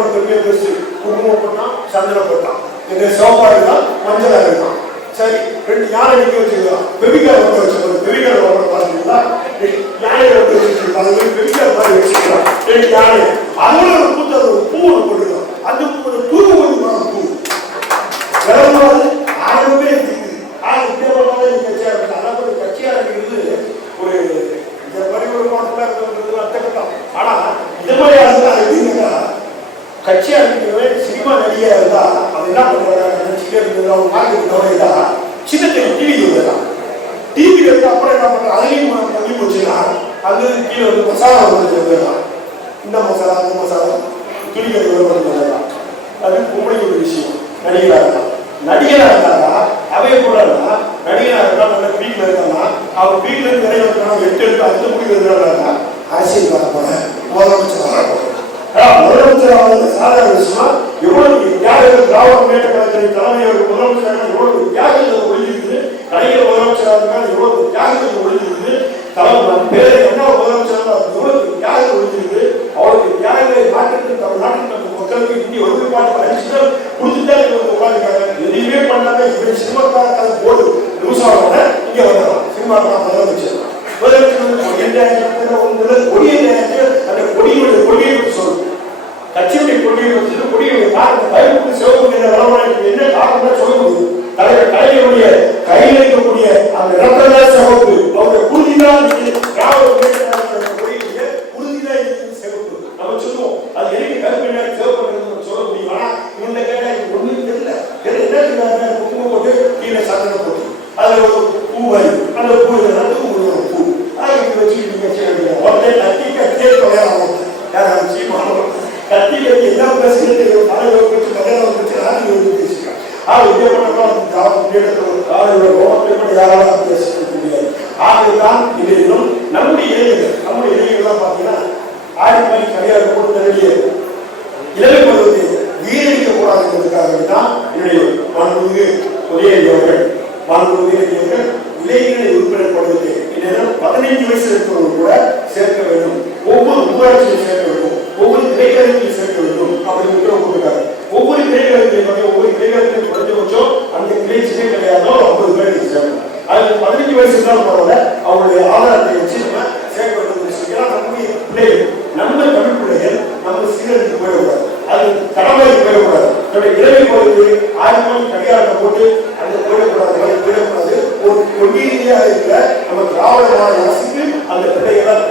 கூட பெரிய பெருசு குங்குமம் போட்டான், சந்தனம் போட்டான், எங்க சிவப்பாடு தான் மஞ்சளாக இருக்கான். சரி, 2 யானை நிக்க வச்சுக்கலாம், பெவிக்கால் வந்து வச்சுக்கணும். பெவிக்கால் வந்து பாத்தீங்களா, யானை வந்து வச்சுக்கலாம், பெவிக்கால் மாதிரி வச்சுக்கலாம். 2 யானை அதோட ஒரு பூத்த ஒரு பூ ஒன்று போட்டுக்கலாம். அந்த தூக்கு கொஞ்சம் மரம் பூ விளம்பாது ஆரம்பமே இருக்குது. இப்படியே போட்டாலும் கட்சியா இருக்கு. அதான் ஒரு கட்சியா இருக்கிறது ஒரு இந்த மாதிரி ஒரு மாற்றமா இருக்கிறது அர்த்தம். ஆனா இந்த மாதிரி ஆளுங்க எப்படின்னா கட்சியா இருக்கிறவங்க சினிமா நடிகையா இருந்தா அது என்ன பண்ணுவாங்க, அவங்க மார்க்கெட் கவலைதா சின்னத்தை டிவி வந்துடலாம். டிவி எடுத்து அப்புறம் என்ன பண்றாங்க, அதையும் பண்ணி போச்சுன்னா அது கீழே வந்து மசாலா வந்து வந்துடலாம். இந்த மசாலா அந்த மசாலா துணிகள் வந்துடலாம். அது பொம்பளையோட விஷயம். நடிகரா இருந்தா நடிகரா இருந்தாக்கா அவைய போடா நடிகரா இருந்தா நல்ல வீட்டில் இருக்காங்கன்னா அவங்க வீட்டுல இருந்து நிறைய வந்தாங்க 8 எடுத்து அந்த முடிவு இருந்தாங்க. அரசியல் வர போல முதலமைச்சர் வர போல முதலமைச்சர் சாதாரண விஷயமா எவ்வளவு தியாகிகள் திராவிட முன்னேற்ற கழகத்தின் தலைமையோட முதலமைச்சராக எவ்வளவு தியாகிகள் ஒழிஞ்சிருக்குது. கலைஞர் முதலமைச்சராக இருந்தால் எவ்வளவு தியாகிகள் ஒழிஞ்சிருக்குது. பேர் என்ன முதலமைச்சராக எவ்வளவு தியாகிகள் ஒழிஞ்சிருக்கு. அவருக்கு தியாகிகளை நாட்டுக்கு தமிழ்நாட்டில் மக்களுக்கு இங்கே ஒருமைப்பாட்டு அடிச்சுட்டு கொடுத்துட்டே உட்காந்துருக்காங்க. எதையுமே பண்ணாம இப்படி சினிமாக்காக போடு நியூஸாவோட இங்கே வந்துடலாம். சினிமாக்காக முதலமைச்சர் அந்த கொடியை சொல்லணும். கட்சியுடைய கொடியை வச்சு கொடியுடைய காரணம் சிவப்பு என்ன காரணம் சொல்ல முடியும். தலைவர் கலைஞருடைய கையில் இருக்கக்கூடிய அந்த ரத்ததான் சிவப்பு, அவருடைய குருதிதான் கொடியுடைய குருதிதான் சிவப்பு. நம்ம சொல்லுவோம் அது எனக்கு கருப்பு சிவப்பு சொல்ல முடியும். ஆனா இந்த கேட்டா ஒண்ணும் தெரியல. என்ன குங்குமம் போட்டு கீழே சந்தனம் போட்டு அதுல ஒரு பூ வாங்கி அந்த பூ பூ வச்சு கத்தியே தொலையாகும். கத்தி கட்டி என்ன பேசுகிறது யாராலும் பேச முடியாது. ஆகவேதான் இதிலும் நம்முடைய இளைஞர்கள்லாம் பார்த்தீங்கன்னா ஆடிப்பாடி கிடையாது போட்டு தன்னுடைய இளமை பருவத்தை வீரடிக்க கூடாதுங்கிறதுக்காக தான் என்னுடைய மாண்புமிகு உதயநிதியவர்கள் இளைஞர்களை உறுப்பினர் படுவதற்கு 15 வயசு இருக்கிறவங்க கூட சேர்க்க வேண்டும். ஒவ்வொரு ஊராட்சியும் சேர்க்க வேண்டும். ஒவ்வொரு திரைக்கழகத்தையும் சேர்க்க வேண்டும் அப்படின்னு உத்தரவு போட்டிருக்காங்க. ஒவ்வொரு திரைக்கழகத்தையும் குறைஞ்சபட்சம் அந்த கிளை சிறை கிடையாதோ 50 பேர் சேர்க்கணும். அது 15 வயசு இருந்தாலும் பரவாயில்ல, அவங்களுடைய ஆதாரத்தை வச்சு நம்ம சேர்க்க வேண்டும். நம்முடைய பிள்ளைகள், நம்ம தமிழ் பிள்ளைகள் நம்ம சீரழித்து போயிடக்கூடாது. அது கடமைக்கு போயிடக்கூடாது. நம்முடைய இளமை பகுதி ஆயுதம் கடிகாரத்தை போட்டு அந்த போயிடக்கூடாது. ஒரு கொடியாக இருக்கிற நம்ம திராவிட அரசுக்கு அந்த பிள்ளைகளால்